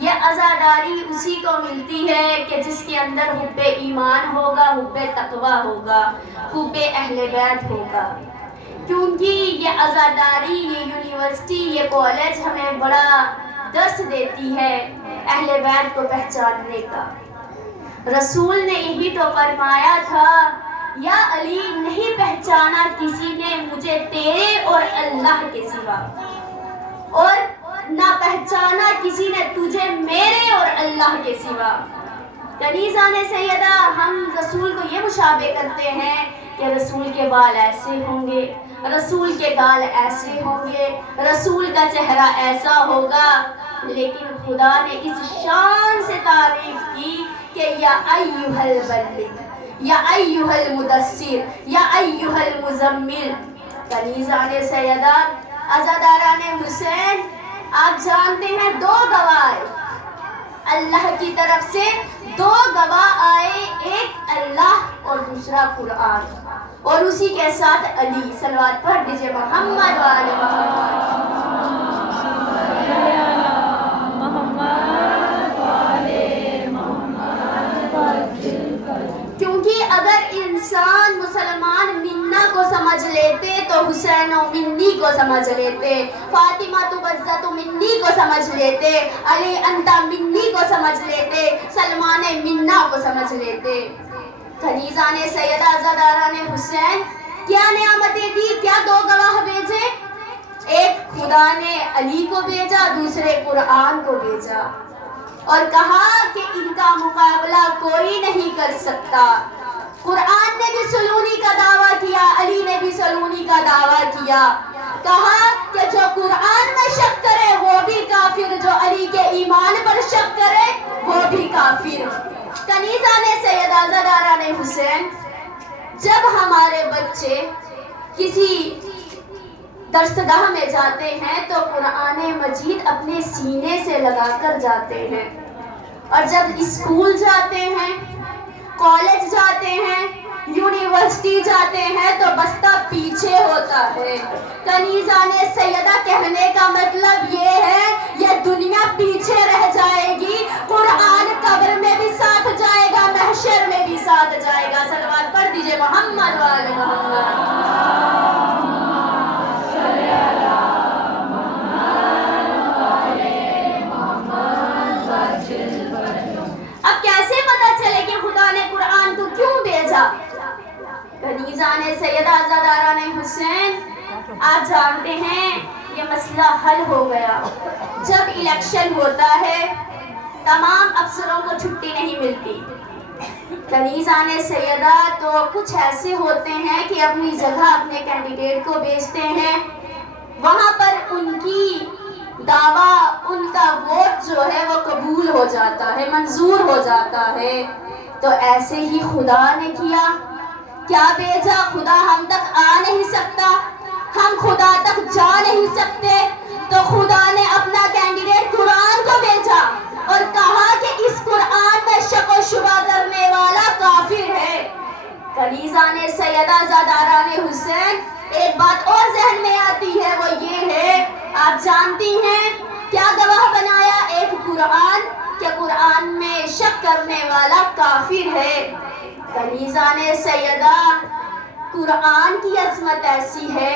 یہ عزاداری اسی کو ملتی ہے کہ جس کے اندر حب ایمان ہوگا، حب تقوی ہوگا، حب اہل بیت ہوگا. کیونکہ یہ عزاداری، یہ یونیورسٹی، یہ کالج ہمیں بڑا درس دیتی ہے اہل بیت کو پہچاننے کا. رسول نے یہی تو فرمایا تھا، یا علی نہیں پہچانا کسی نے مجھے تیرے اور اللہ کے سوا، اور نہ پہچانا کسی نے تجھے میرے اور اللہ کے سوا. کنیزان سیدہ، ہم رسول کو یہ مشابہ کرتے ہیں کہ رسول کے بال ایسے ہوں گے، رسول کے گال ایسے ہوں گے، رسول کا چہرہ ایسا ہوگا. لیکن خدا نے اس شان سے تعریف کی کہ یا ایھا البلغ، یا ایھا المدثر، یا ایھا المزمل. کنیزان سیدہ، عزاداران حسین، آپ جانتے ہیں دو گواہ اللہ کی طرف سے، دو گواہ آئے، ایک اللہ اور دوسرا قرآن، اور اسی کے ساتھ علی. صلوات پڑھ دیجئے محمد و آل محمد. کیونکہ اگر انسان مسلمان منا کو سمجھ لیتے تو حسین و منی کو سمجھ لیتے، فاطمہ تو بزت و منی کو سمجھ لیتے، علی انتا منی کو سمجھ لیتے، سلمان منا کو سمجھ لیتے. کنیزان سیدہ، عزاداران حسین، کیا نعمتیں دی، کیا دو گواہ بھیجے؟ ایک خدا نے علی کو بھیجا، دوسرے قرآن کو بھیجا، اور کہا کہ ان کا مقابلہ کوئی نہیں کر سکتا. قرآن نے بھی سلونی کا دعویٰ کیا، علی نے بھی سلونی کا دعویٰ کیا. کہا کہ جو قرآن میں شک کرے وہ بھی کافر، جو علی کے ایمان پر شک کرے وہ بھی کافر. کنیزان سیدہ، عزاداران حسین، جب ہمارے بچے کسی درسگاہ میں جاتے ہیں تو قرآن مجید اپنے سینے سے لگا کر جاتے ہیں، اور جب اسکول جاتے ہیں، کالج جاتے ہیں، یونیورسٹی جاتے ہیں تو بستہ پیچھے ہوتا ہے. کنیزان سیدہ، کہنے کا مطلب یہ ہے یہ دنیا پیچھے رہ جائے گی، قرآن قبر میں بھی ساتھ جائے گا، محشر میں بھی ساتھ جائے گا. صلوات پڑھ دیجئے محمد و آل محمد. اب کیسے پتا چلے کہ خدا نے قرآن کو کیوں بھیجا؟ کنیزان سیدہ، عزاداران حسین، آپ جانتے ہیں یہ مسئلہ حل ہو گیا. جب الیکشن ہوتا ہے تمام افسروں کو چھٹی نہیں ملتی. کنیزان سیدہ، تو کچھ ایسے ہوتے ہیں کہ اپنی جگہ اپنے کینڈیڈیٹ کو بھیجتے ہیں، وہاں پر ان کی دعویٰ، ان کا ووٹ جو ہے وہ قبول ہو جاتا ہے، منظور ہو جاتا ہے. تو ایسے ہی خدا نے کیا، کیا بھیجا؟ خدا ہم تک آ نہیں سکتا، ہم خدا تک جا نہیں سکتے، تو خدا نے اپنا کینڈیڈیٹ قرآن کو بھیجا اور کہا کہ اس قرآن میں شک و شبہ کرنے والا کافر ہے. کنیزان سیدہ، عزاداران حسین، ایک بات اور ذہن میں آتی ہے، وہ یہ ہے، آپ جانتی ہیں کیا گواہ بنایا؟ ایک قرآن، کہ قرآن میں شک کرنے والا کافر ہے. کنیزان سیدہ، قرآن کی عظمت ایسی ہے،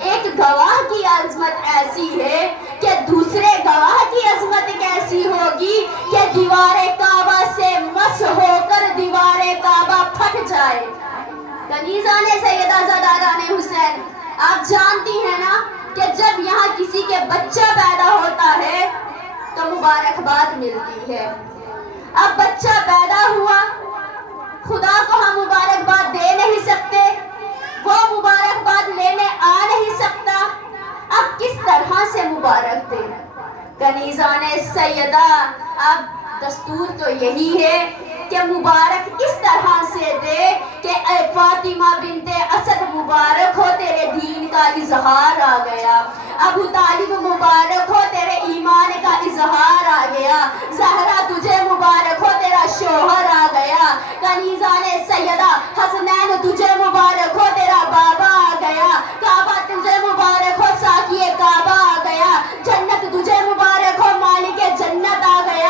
ایک گواہ کی عظمت ایسی ہے کہ دوسرے گواہ کی عظمت کیسی ہوگی کہ دیوار کعبہ سے مس ہو کر دیوار کعبہ پھٹ جائے. کنیزان سیدہ، عزاداران حسین، آپ جانتی ہیں نا کہ جب یہاں کسی کے بچہ پیدا ہوتا ہے تو مبارکباد ملتی ہے. اب بچہ پیدا ہوا، خدا کو ہم مبارکباد دے نہیں سکتے، وہ مبارکباد لینے آ نہیں سکتا، اب کس طرح سے مبارک دیں؟ کنیزان سیدہ، اب دستور تو یہی ہے کہ مبارک اس طرح سے دے کہ اے فاطمہ بنت اسد مبارک ہو، تیرے دین کا اظہار آ گیا. ابو طالب مبارک ہو، تیرے ایمان کا اظہار آ گیا. زہرا تجھے مبارک ہو، تیرا شوہر آ گیا. کنیزان سیدہ، حسنین تجھے مبارک ہو، تیرا بابا آ گیا. کعبہ تجھے مبارک ہو، ساقی کعبہ آ گیا. جنت تجھے مبارک ہو، مالک جنت آ گیا.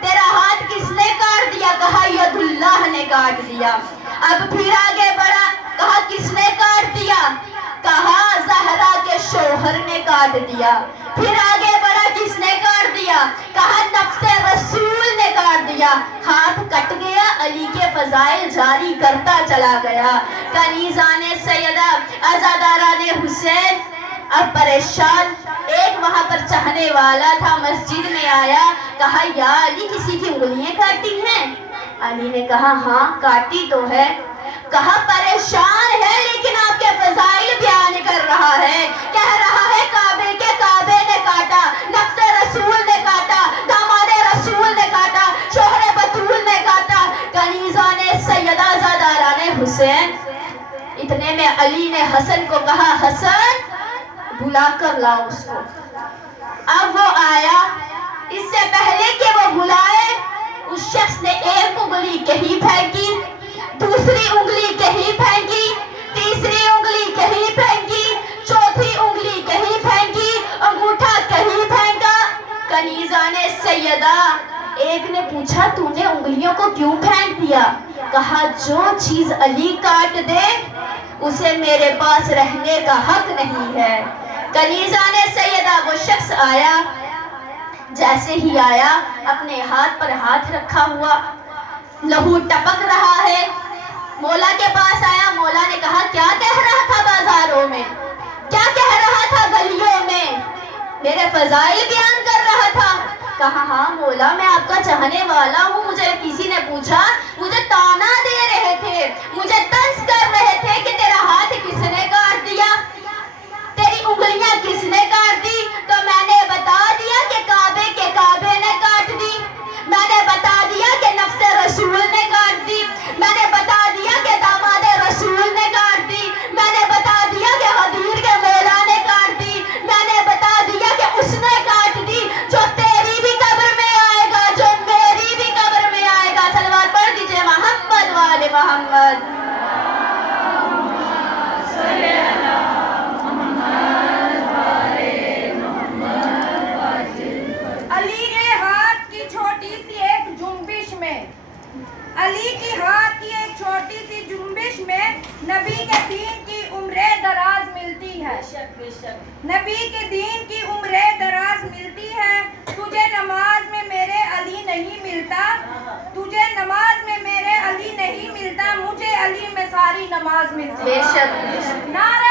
تیرا ہاتھ کس نے کاٹ دیا؟ کہا ید اللہ نے کاٹ دیا۔ اب پھر آگے بڑھا، کہا کس نے کاٹ دیا؟ کہا زہرا کے شوہر نے کاٹ دیا۔ پھر آگے بڑھا، کس نے کاٹ دیا؟ کہا نفس رسول نے کاٹ دیا۔ ہاتھ کٹ گیا، علی کے فضائل جاری کرتا چلا گیا۔ کنیزان سیدہ عزاداران حسین اب پریشان، ایک وہاں پر چاہنے والا تھا، مسجد میں آیا، کہا یا علی کسی کی انگلیاں کاٹی ہیں؟ علی نے کہا ہاں کاٹی تو ہے۔ کہا پریشان ہے لیکن آپ کے فضائل بیان کر رہا ہے، کہہ رہا ہے کعبے کے کعبے نے کاٹا، نفس رسول نے کاٹا، داماد رسول نے کاٹا، شوہر بطول نے کاٹا۔ کنیزان سیدہ عزاداران حسین، اتنے میں علی نے حسن کو کہا حسن بلا کر لاؤ اس کو۔ اب وہ آیا، اس سے پہلے کہ وہ بلائے اس شخص نے ایک انگلی کہیں پھینکی، دوسری انگلی کہیں پھینکی، تیسری انگلی کہیں پھینکی، چوتھی انگلی کہیں پھینکی، انگوٹھا کہیں پھینکا۔ کنیزان سیدہ ایک نے پوچھا تو نے انگلیوں کو کیوں پھینک دیا؟ کہا جو چیز علی کاٹ دے اسے میرے پاس رہنے کا حق نہیں ہے۔ کنیزان سیدہ وہ شخص آیا، جیسے ہی آیا اپنے ہاتھ پر ہاتھ رکھا ہوا، لہو ٹپک رہا ہے، مولا کے پاس آیا۔ مولا نے کہا کیا کہہ رہا تھا بازاروں میں، کیا کہہ رہا تھا گلیوں میں؟ میرے فضائل بیان کر رہا تھا۔ کہا ہاں مولا میں آپ کا چاہنے والا ہوں، مجھے کسی نے پوچھا، مجھے تانا دے رہے تھے، مجھے طنز کر رہے تھے کہ تیرا ہاتھ کس نے کاٹ دیا، تیری انگلیاں کس نے کاٹ دی؟ تو میں نے بتا دیا کہ کعبے کے کعبے نے کاٹ دی، میں نے بتا دیا کہ نفس رسول نے کاٹ دی، میں نے بتا دیا کہ داماد رسول نے کاٹ دی، میں نے بتا دیا کہ غدیر کے مولا نے کاٹ دی، میں نے بتا دیا کہ اس نے کاٹ دی جو تیری بھی قبر میں آئے گا، جو میری بھی قبر میں آئے گا۔ صلوات پڑھ دیجئے محمد وآل محمد۔ علی کے ہاتھ کی چھوٹی سی ایک جنبش میں، علی کی ہاتھ کی ایک چھوٹی سی جنبش میں نبی کے دین کی عمریں دراز ملتی ہے، نبی کے دین کی عمریں دراز ملتی ہے۔ تجھے نماز میں میرے علی نہیں ملتا، تجھے نماز میں میرے علی نہیں ملتا، مجھے علی میں ساری نماز ملتی ہے۔ بے شک نعرہ